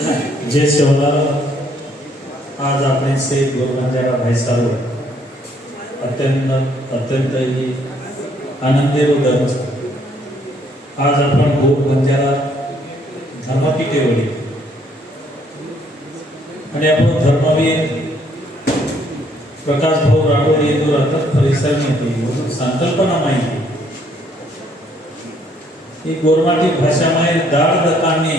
जय सेवालाल। आज अपने से गोरबंजारा भाई साहब अत्यंत ही आनंदी हृदय आज आपण गोरबंजारा धर्मपीठेवरी आणि आपण धर्मवीर प्रकाश भाऊ राठोड येतो राहतात परिसरमध्ये संकल्पना माहिती ही गोरमाटी भाषामाय दाड दकाने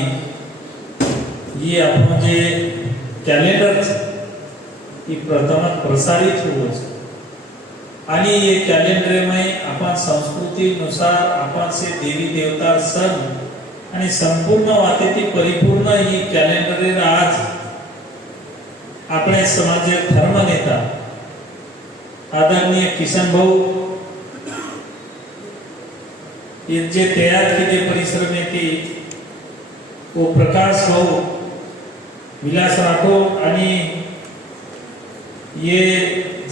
ही आपण जे कॅलेंडर ही प्रथम प्रसारित होच आणि ये कॅलेंडर में आपण संस्कृतीनुसार आपण से देवी देवता सण आणि संपूर्ण वातेती परिपूर्ण ही कॅलेंडर आज अपने समाज धर्म नेता आदरणीय किशन भाऊ ये जे तयार केले परिसर में की वो प्रकाश भाऊ विलास राठोड आणि ये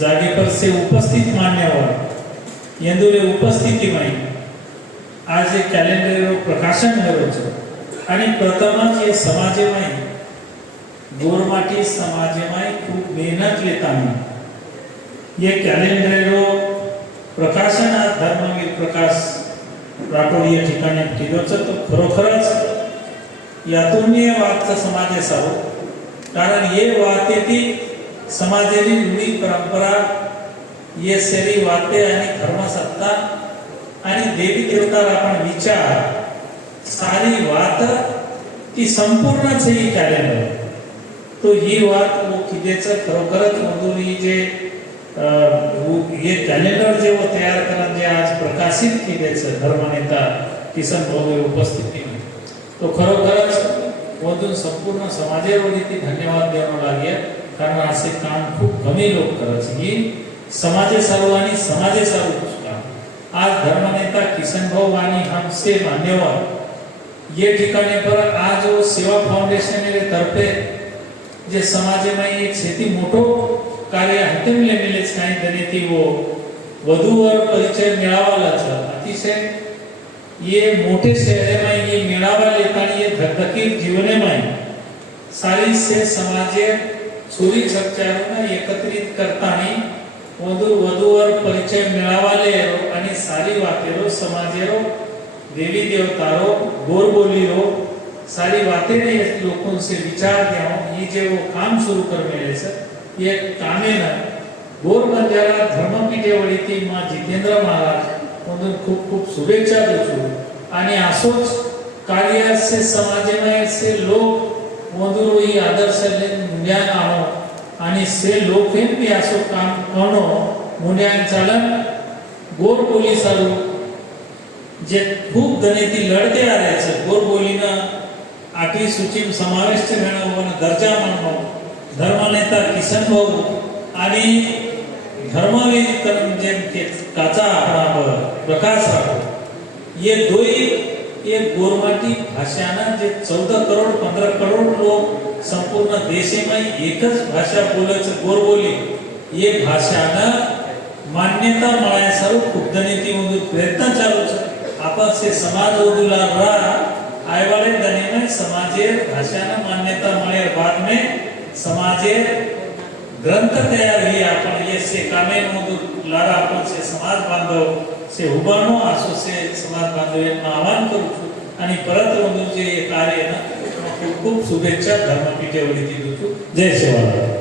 जागे पर से उपस्थित मान्यवर यंदुरे उपस्थिती में आज एक कैलेंडर प्रकाशन करो आणि प्रथमच ये समाज में गोरमाटी समाज में खूब मेहनत लेता ये कैलेंडर प्रकाशन आज धर्मवीर प्रकाश राठोड या ठिकाणी केलं तो खरोखरच यातून ये वादचा समाज असावं कारण ये वातेती समाजाची रूढी परंपरा ये सरी वाते आणि धर्मसत्ता आणि देवी देवता आपण विचार सारी वात ती संपूर्णच ही कॅलेंडर तो ही वात वो किदेचं खरोखरच मधुरी जे ये कॅलेंडर जे वो तयार करून जे आज प्रकाशित केलेचं धर्मनेता किसन भाऊ उपस्थिती तो खरोखरच मधून संपूर्ण समाजावरती धन्यवाद द्यावा लागेल कारण असे काम खूप कमी लोक करत ही समाजे सर्व आणि समाजे सर्व आज धर्मनेता किसन भाऊ आणि हमसे मान्यवर ये ठिकाणी पर आज वो सेवा फाउंडेशन के तर्फे जे समाज में एक शेती मोठो कार्य हाती मिळेलच काही तरी ती वो वधूवर परिचय मिळावालाच अतिशय ये मोठे शहर में ये मेळावा लेताना ये धकधकीर जीवने में सारी से समाजे चोरी चर्चाओं एकत्रित करतानी वधूवर परिचय मिळावाले आणि सारी वातेरो समाजेरो देवी देवतारो गोरबोलीरो सारी बातें ने लोगों से विचार दिया ये जे वो काम शुरू कर मेले सर ये कामे न गोरबंजारा धर्मपीठेवरती मां जितेंद्र महाराज म्हणून खूप खूप शुभेच्छा देतो आणि असोच कार्य से समाज में से लोग मधुरोई आदर्श मुन्यान आणो आणि से लोक भी असो काम करणो मुन्यान चालन गोर बोली चालू जे खूप गणिती लढते आल्याचं गोर बोलीनं आठवी सूची समावेश घेणं दर्जा मानणं धर्मनेता किसन भाऊ आणि धर्मवीर करण जेम के काचा आपणा प्रकाश राठोड ये दोई एक गोरमाटी भाषाना जे 14 करोड़ 15 करोड़ लोग संपूर्ण देश में एकच भाषा बोलायचं गोरबोली ये भाषाना मान्यता मिळायसाठी खूप गणिती मधून प्रयत्न चालू आपण से समाज ओदुला रा आयवाले दने में समाजे भाषाना मान्यता मिळे बाद में समाजे ग्रंथ तयार ही आपण ये से कामे मधून लारा आपण से समाज बांधव से उभारणो असो से समाज बांधवांना आवाहन करू आणि परत मधून जे कार्य ना खूप खूप शुभेच्छा धर्मपीठेवरती देतो जय सेवालाल।